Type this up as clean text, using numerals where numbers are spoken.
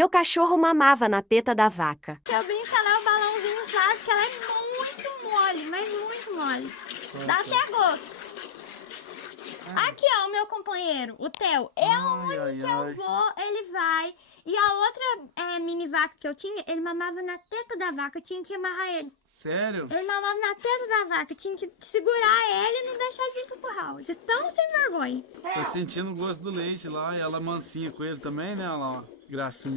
Meu cachorro mamava na teta da vaca. Eu brinco, ela é o balãozinho fácil, que ela é muito mole, mas muito mole. Dá até gosto. Aqui, ó, o meu companheiro, o Theo. Eu vou, ele vai. E a outra mini vaca que eu tinha, ele mamava na teta da vaca, eu tinha que amarrar ele. Sério? Ele mamava na teta da vaca, eu tinha que segurar ele e não deixar ele vir pro curral. De tão sem vergonha. Tá sentindo o gosto do leite lá e ela mansinha com ele também, né? Olha lá, ó, gracinha.